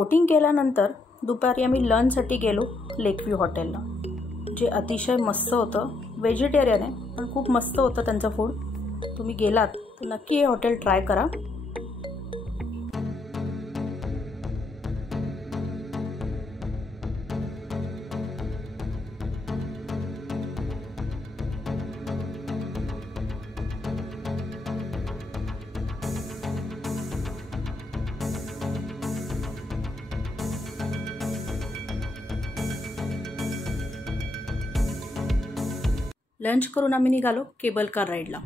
Boating केल्यानंतर दुपारी आम्ही लंचसाठी गेलो लेक व्ह्यू हॉटेलला, जे अतिशय मस्त होतं. व्हेजिटेरियन आहे पण खूप मस्त होतं त्यांचं फूड. तुम्ही गेलात तर नक्की हे हॉटेल ट्राय करा. लंच करून आम्ही निघालो केबल कार राईडला.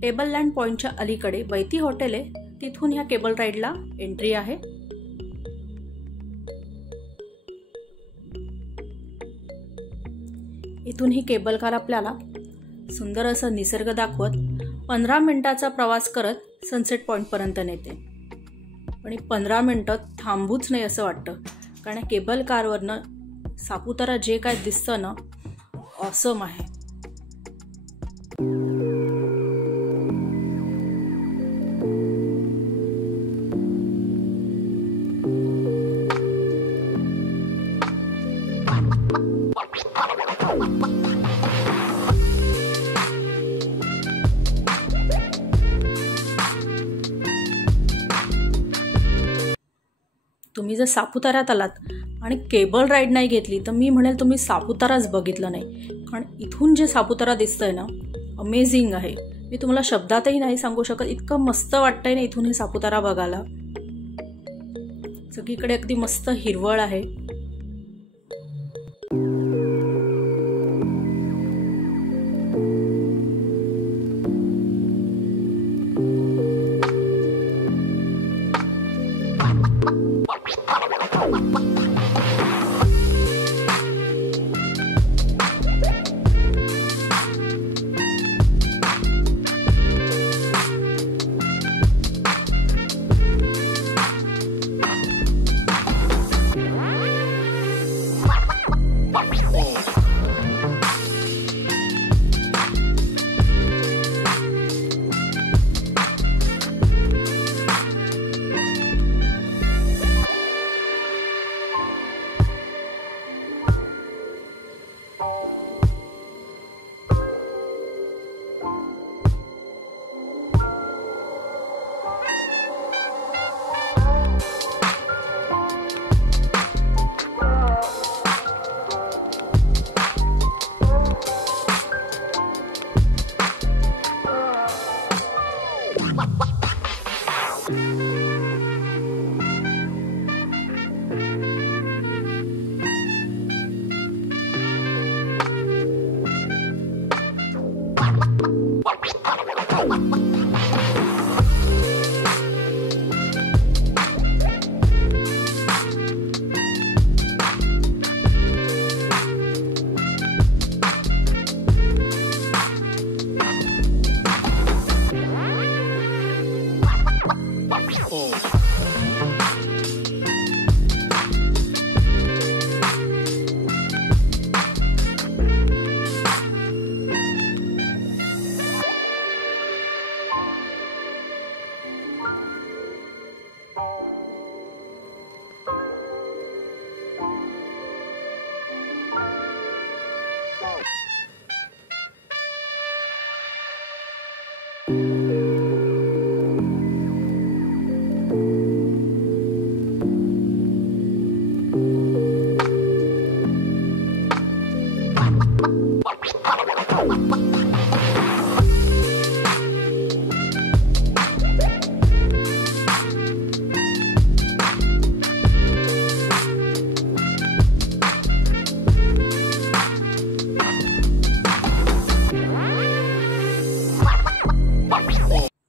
टेबल लँड पॉईंटच्या अलीकडे वैती हॉटेल आहे, तिथून ह्या केबल राईडला एंट्री आहे. इथून ही केबल कार आपल्याला सुंदर असं निसर्ग दाखवत 15 मिनिटाचा प्रवास करत सनसेट पॉईंटपर्यंत नेते. आणि 15 मिनिटं थांबूच नाही असं वाटतं, कारण केबल कारवरनं सापुतारा जे काय दिसतं ना, ऑसम आहे. तुम्ही जर सापुताऱ्यात आलात आणि केबल राईड नाही घेतली तर मी म्हणेल तुम्ही सापुताराच बघितलं नाही. कारण इथून जे सापुतारा दिसतंय ना, अमेझिंग आहे. मी तुम्हाला शब्दातही नाही सांगू शकत, इतकं मस्त वाटतंय ना इथून हे सापुतारा बघायला. सगळीकडे अगदी मस्त हिरवळ आहे.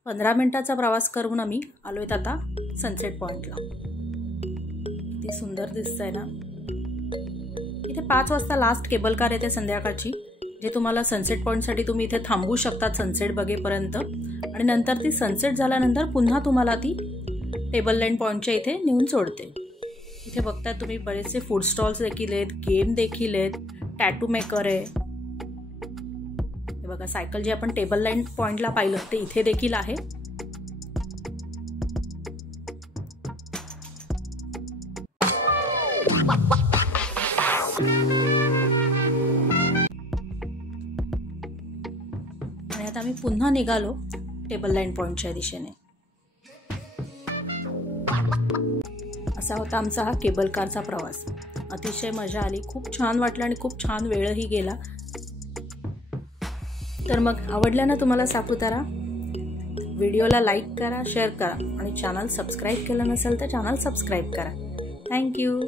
पंधरा मिनिटाचा प्रवास करून आम्ही आलोय आता सनसेट पॉइंटला. किती सुंदर दिसतंय ना. इथे 5 वाजता लास्ट केबल कार येते संध्याकाळची, जे तुम्हाला सनसेट पॉइंटसाठी तुम्ही इथे थांबू शकतात सनसेट बघेपर्यंत. आणि नंतर ती सनसेट झाल्यानंतर पुन्हा तुम्हाला ती टेबल लँड पॉइंटच्या इथे नेऊन सोडते. इथे बघताय तुम्ही बरेचसे फूड स्टॉल्स देखील आहेत, गेम देखील आहेत, टॅटू मेकर आहे. हे बघा सायकल जे आपण टेबल लँड पॉइंटला पाहिलं ते इथे देखील आहे. आम्ही पुन्हा निघालो टेबल लँड पॉईंटच्या दिशेने. असा होता आमचा हा केबल कारचा प्रवास. अतिशय मजा आली, खूप छान वाटलं आणि खूप छान वेळही गेला. तर मग आवडला ना तुम्हाला सापुतारा? व्हिडिओला लाईक करा, शेअर करा आणि चॅनल सबस्क्राईब केलं नसेल तर चॅनल सबस्क्राईब करा. थँक्यू.